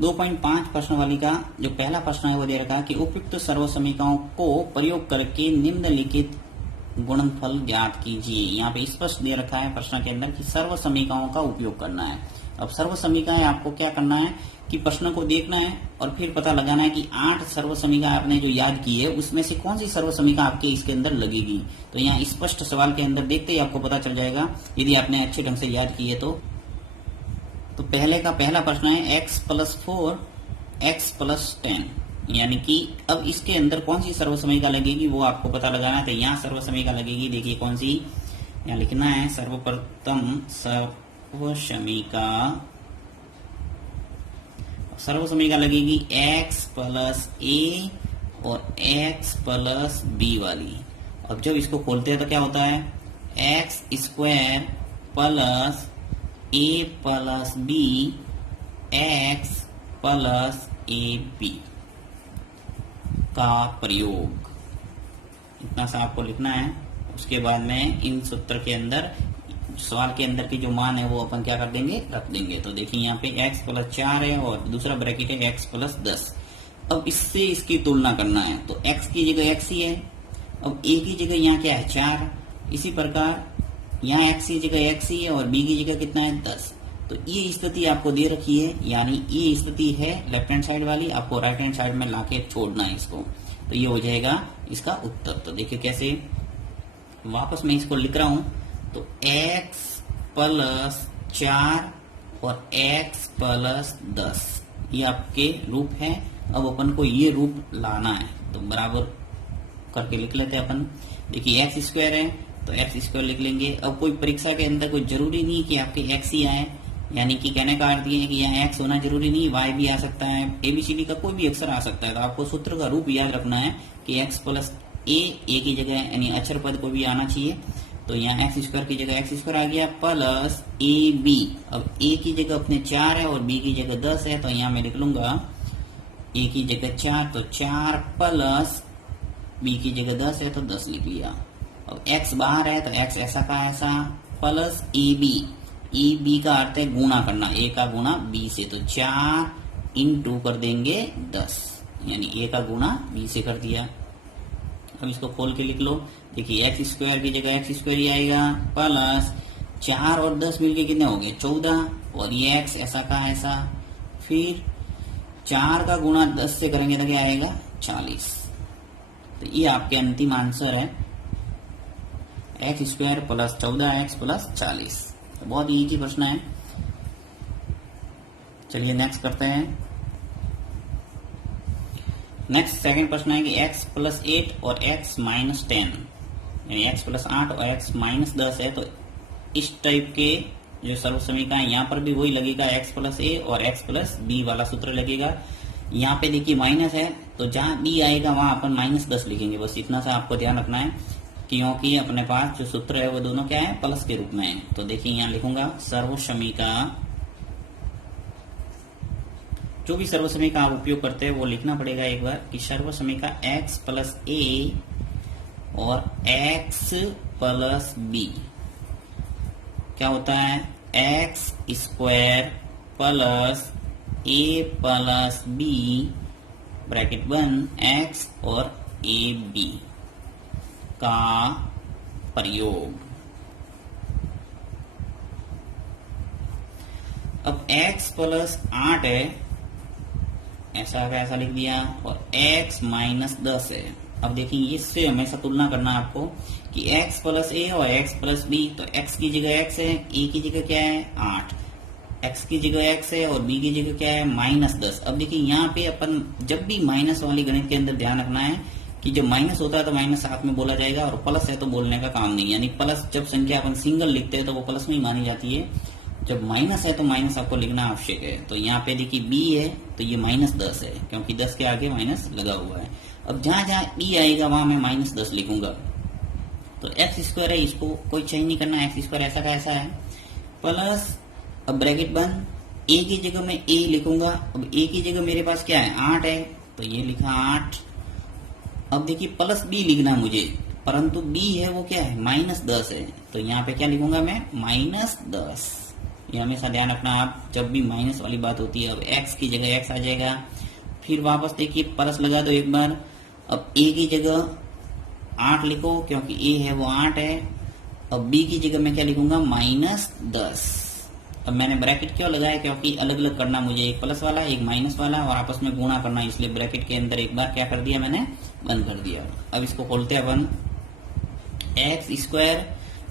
2.5 प्रश्नावली का जो पहला प्रश्न है वो दे रखा है कि उपयुक्त सर्वसमीकरणों को प्रयोग करके निम्नलिखित गुणनफल ज्ञात कीजिए। यहाँ पे स्पष्ट दे रखा है प्रश्न के अंदर कि सर्व समीकरणों का उपयोग करना है। अब सर्व समीकरण आपको क्या करना है कि प्रश्न को देखना है और फिर पता लगाना है कि 8 सर्व समीकरण आपने जो याद की है उसमें से कौन सी सर्व समीकरण आपके इसके अंदर लगेगी। तो यहाँ स्पष्ट सवाल के अंदर देखते ही आपको पता चल जाएगा यदि आपने अच्छे ढंग से याद किए तो पहले का पहला प्रश्न है x+4 x+10, यानी कि अब इसके अंदर कौन सी सर्व समीकरण लगेगी वो आपको पता लगाना है। तो यहाँ सर्व समीकरण लगेगी, देखिए कौन सी, यहाँ लिखना है सर्वप्रथम सर्व समीकरण लगेगी x+a और x+b वाली। अब जब इसको खोलते हैं तो क्या होता है x² प्लस a+b x+ab का प्रयोग, इतना सा आपको लिखना है। उसके बाद में इन सूत्र के अंदर सवाल के अंदर की जो मान है वो अपन क्या कर देंगे, रख देंगे। तो देखिए यहाँ पे x+4 है और दूसरा ब्रैकेट है x+10। अब इससे इसकी तुलना करना है तो x की जगह x ही है, अब a की जगह यहाँ क्या है 4, इसी प्रकार यहाँ x की जगह x ही है और b की जगह कितना है 10। तो ये स्थिति आपको दे रखी है, यानी ये स्थिति है लेफ्ट हैंड साइड वाली, आपको राइट हैंड साइड में लाके छोड़ना है इसको। तो ये हो जाएगा इसका उत्तर। तो देखिए कैसे, वापस मैं इसको लिख रहा हूं तो x+4 और x+10 ये आपके रूप है। अब अपन को ये रूप लाना है तो बराबर करके लिख लेते हैं अपन। देखिए x² है तो x² लिख लेंगे। अब कोई परीक्षा के अंदर कोई जरूरी नहीं कि आपके x ही आए, यानी कि कहने का अर्थ ये है कि यहाँ x होना जरूरी नहीं, y भी आ सकता है, ABCD का कोई भी अक्षर आ सकता है। तो आपको सूत्र का रूप याद रखना है कि x+a की जगह यानी अक्षर पद को भी आना चाहिए। तो यहाँ x² की जगह x² आ गया प्लस ab। अब a की जगह अपने 4 है और b की जगह 10 है, तो यहाँ मैं लिख लूंगा a की जगह 4 तो 4 प्लस b की जगह 10 है तो 10 लिख लिया। अब x बाहर है तो x ऐसा का ऐसा प्लस ab का अर्थ है गुणा करना, a का गुणा b से, तो 4 × कर देंगे 10, यानी a का गुणा b से कर दिया। अब इसको खोल के लिख लो, देखिए x² की जगह x² ही आएगा प्लस 4 और 10 मिलके कितने हो गए 14, और ये x ऐसा का ऐसा, फिर 4 का गुणा 10 से करेंगे तो क्या आएगा 40। तो ये आपके अंतिम आंसर है x² प्लस 14x प्लस 40। तो बहुत इजी प्रश्न है। चलिए नेक्स्ट करते हैं। नेक्स्ट सेकंड प्रश्न है कि x+8 और x-10, यानी x+8 और x-10 है। तो इस टाइप के जो सर्व समीकरण है यहाँ पर भी वही लगेगा, x+a और x+b वाला सूत्र लगेगा। यहाँ पे देखिए माइनस है तो जहाँ b आएगा वहां अपन -10 लिखेंगे, बस इतना सा आपको ध्यान रखना है, क्योंकि अपने पास जो सूत्र है वो दोनों क्या है प्लस के रूप में है। तो देखिए यहाँ लिखूंगा सर्व समीकरण, जो भी सर्व समीकरण आप उपयोग करते हैं वो लिखना पड़ेगा एक बार कि सर्व समीकरण x+a और x+b क्या होता है x² प्लस a+b ब्रैकेट बंद x और ab का प्रयोग। अब x+8 है ऐसा का ऐसा लिख दिया और x-10 है। अब देखिए इससे हमेशा तुलना करना है आपको कि x+a और x+b, तो x की जगह x है, a की जगह क्या है 8, x की जगह x है और b की जगह क्या है -10। अब देखिए यहाँ पे अपन जब भी माइनस वाली गणित के अंदर ध्यान रखना है कि जब माइनस होता है तो माइनस साथ में बोला जाएगा, और प्लस है तो बोलने का काम नहीं, यानी प्लस जब संख्या अपन सिंगल लिखते हैं तो वो प्लस में ही मानी जाती है, जब माइनस है तो माइनस आपको लिखना आवश्यक है। तो यहाँ पे देखिए b है तो ये -10 है, क्योंकि 10 के आगे माइनस लगा हुआ है। अब जहां जहां b आएगा वहां मैं -10 लिखूंगा। तो x² है, इसको कोई चेंज नहीं करना, x² ऐसा का ऐसा है प्लस, अब ब्रैकेट बंद, a की जगह मैं a लिखूंगा। अब a की जगह मेरे पास क्या है 8 है तो ये लिखा 8। अब देखिए प्लस b लिखना मुझे, परंतु b है वो क्या है -10 है, तो यहाँ पे क्या लिखूंगा मैं -10, ये हमेशा ध्यान रखना आप, जब भी माइनस वाली बात होती है। अब x की जगह x आ जाएगा, फिर वापस देखिए प्लस लगा दो एक बार। अब a की जगह 8 लिखो क्योंकि a है वो 8 है। अब b की जगह मैं क्या लिखूंगा, -10। अब मैंने ब्रैकेट क्यों लगाया, क्योंकि अलग अलग करना मुझे, एक प्लस वाला एक माइनस वाला और आपस में गुणा करना, इसलिए ब्रैकेट के अंदर एक बार क्या कर दिया मैंने, बंद कर दिया। अब इसको खोलते हैं अपन, x²।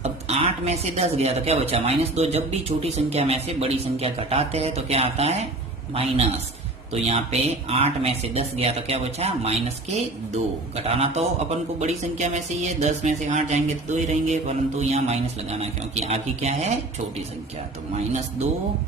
अब 8 में से 10 गया तो क्या बचा, -2। जब भी छोटी संख्या में से बड़ी संख्या घटाते हैं तो क्या आता है, माइनस। तो यहाँ पे 8 में से 10 गया तो क्या बचा, -2। घटाना तो अपन को बड़ी संख्या में से ही है, 10 में से 8 जाएंगे तो 2 ही रहेंगे, परंतु यहाँ माइनस लगाना है क्योंकि आगे क्या है, छोटी संख्या। तो -2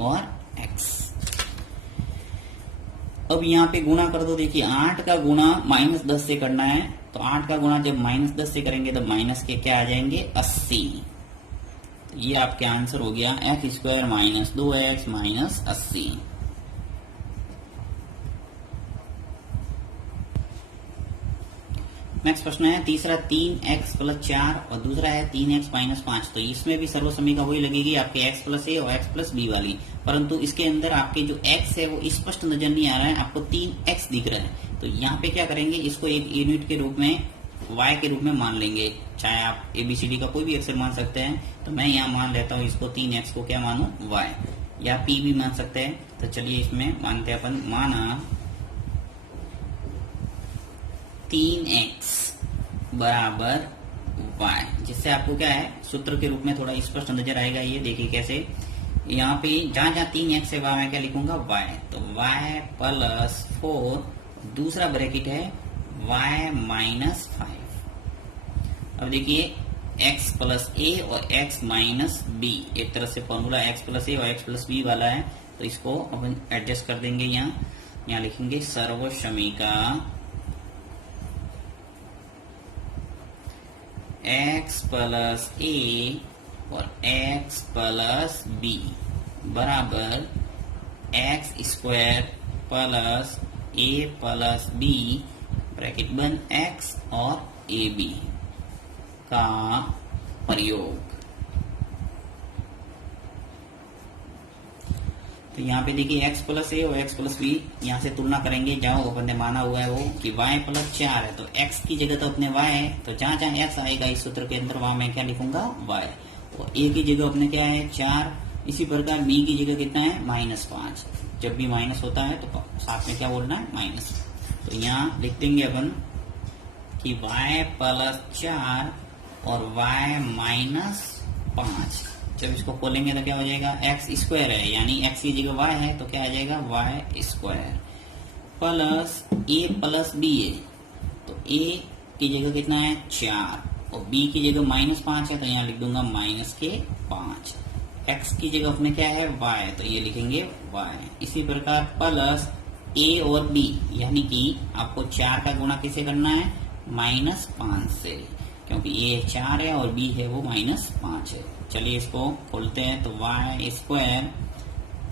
और x। अब यहाँ पे गुणा कर दो, देखिए 8 का गुणा -10 से करना है, तो 8 का गुणा जब -10 से करेंगे तो माइनस के क्या आ जाएंगे, 80। तो ये आपके आंसर हो गया x² - 2x - 80। नेक्स्ट प्रश्न है तीसरा, 3x + 4 और दूसरा है 3x - 5। तो इसमें भी सर्वसमीका वही लगेगी आपके x + a और x + b वाली, परंतु इसके अंदर आपके जो x है वो स्पष्ट नजर नहीं आ रहा है, आपको 3x दिख रहा है। तो यहाँ पे क्या करेंगे, इसको एक यूनिट के रूप में y के रूप में मान लेंगे, चाहे आप ABCD का कोई भी अक्षर मान सकते हैं। तो मैं यहाँ मान लेता हूँ इसको 3x को क्या मानू, y, या p भी मान सकते हैं। तो चलिए इसमें मानते हैं अपन, माना 3x बराबर y, जिससे आपको क्या है, सूत्र के रूप में थोड़ा स्पष्ट नजर आएगा। ये देखिए कैसे, यहाँ पे जहां जहां 3x है वहां मैं क्या लिखूंगा, y। तो y + 4, दूसरा ब्रैकेट है y - 5। अब देखिए x + a और x - b, एक तरह से फॉर्मूला x + a और x + b वाला है, तो इसको अपन एडजस्ट कर देंगे। यहाँ लिखेंगे सर्वसमीका x + a और x + b बराबर x² + a + b ब्रैकेट बंद x और ab का प्रयोग। तो यहाँ पे देखिए x + a और x + b, यहाँ से तुलना करेंगे, जहाँ अपन ने माना हुआ है वो कि y + 4 है, तो x की जगह तो अपने y है, तो जहाँ जहाँ x आएगा इस सूत्र के अंदर वहां मैं क्या लिखूंगा, y। और a की जगह अपने क्या है, 4। इसी प्रकार b की जगह कितना है, -5। जब भी माइनस होता है तो साथ में क्या बोलना है, माइनस। तो यहाँ लिख देंगे अपन कि y + 4 और y - 5। जब इसको खोलेंगे तो क्या हो जाएगा, x² है, यानी x की जगह y है तो क्या आ जाएगा, y² + a + b है, तो a की जगह कितना है, 4, और b की जगह -5 है, तो यहाँ लिख दूंगा -5। x की जगह अपने क्या है, y, तो ये लिखेंगे y। इसी प्रकार प्लस a और b, यानी कि आपको 4 का गुणा किसे करना है, -5 से, क्योंकि a 4 है और b है वो -5 है। चलिए इसको खोलते हैं, तो y²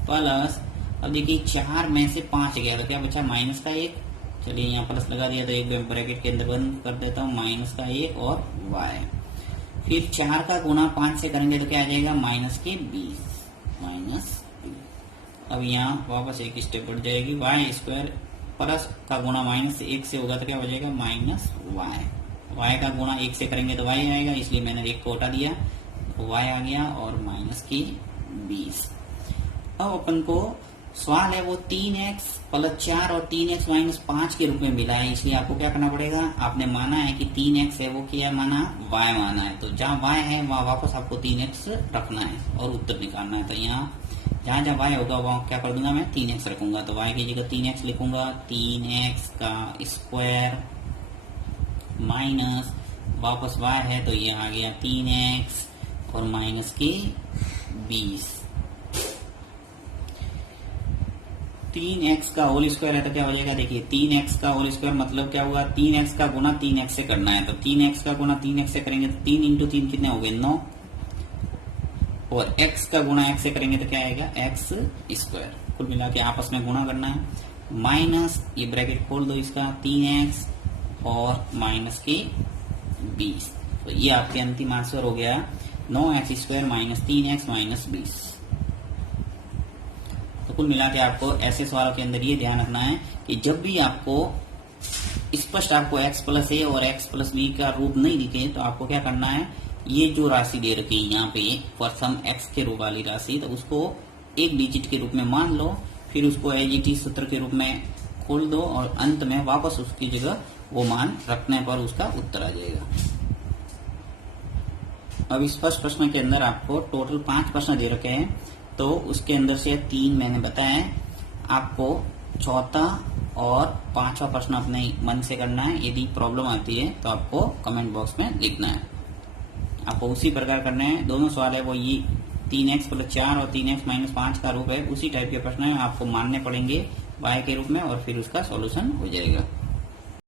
प्लस, अब देखिए 4 में से 5 गया तो क्या बचा, -1। चलिए यहाँ प्लस लगा दिया तो एक ब्रैकेट के अंदर बंद कर देता हूँ, -1 और y। फिर 4 का गुणा 5 से करेंगे तो क्या आ जाएगा, -20। अब यहाँ वापस एक स्टेप बढ़ जाएगी, y² प्लस का गुणा -1 से होगा तो क्या हो जाएगा, -y। y का गुणा 1 से करेंगे तो y आएगा, इसलिए मैंने 1 को हटा दिया, y आ गया और -20। अब अपन को सवाल है वो 3x + 4 और 3x - 5 के रूप में मिला है, इसलिए आपको क्या करना पड़ेगा, आपने माना है कि 3x है वो क्या माना, y माना है, तो जहाँ y है वहाँ वापस आपको 3x रखना है और उत्तर निकालना है। तो यहाँ जहाँ जहाँ y होगा वहाँ क्या कर दूंगा, मैं 3x रखूंगा, तो y की जगह 3x लिखूंगा, 3x का स्क्वायर माइनस वापस y है तो ये आ गया 3x और -20। 3x का होल स्क्वायर है तो क्या हो जाएगा, देखिए 3x का होल स्क्वायर मतलब क्या हुआ, 3x का गुना 3x से करना है, तो 3x का गुना 3x से करेंगे तो 3 × 3 कितने हो गए, 9, और x का गुना x से करेंगे तो क्या आएगा, x²। कुल मिला के आपस में गुणा करना है, माइनस ये ब्रैकेट खोल दो इसका, 3x और -20। तो ये आपके अंतिम आंसर हो गया 9x² - 3x - 20। कुल मिला के आपको ऐसे सवालों के अंदर ये ध्यान रखना है कि जब भी आपको स्पष्ट आपको x प्लस ए और x प्लस बी का रूप नहीं दिखे तो आपको क्या करना है, ये जो राशि दे रखी है यहाँ पे प्रथम x के रूप वाली राशि, तो उसको एक डिजिट के रूप में मान लो, फिर उसको एज इट इज सूत्र के रूप में खोल दो और अंत में वापस उसकी जगह वो मान रखने पर उसका उत्तर आ जाएगा। अब इस फर्स्ट प्रश्न के अंदर आपको टोटल 5 प्रश्न दे रखे हैं, तो उसके अंदर से 3 मैंने बताया, आपको चौथा और 5वां प्रश्न अपने मन से करना है। यदि प्रॉब्लम आती है तो आपको कमेंट बॉक्स में लिखना है। आपको उसी प्रकार करना है, दोनों सवाल है वो ये 3x प्लस 4 और 3x माइनस 5 का रूप है, उसी टाइप के प्रश्न है, आपको मानने पड़ेंगे y के रूप में और फिर उसका सॉल्यूशन हो जाएगा।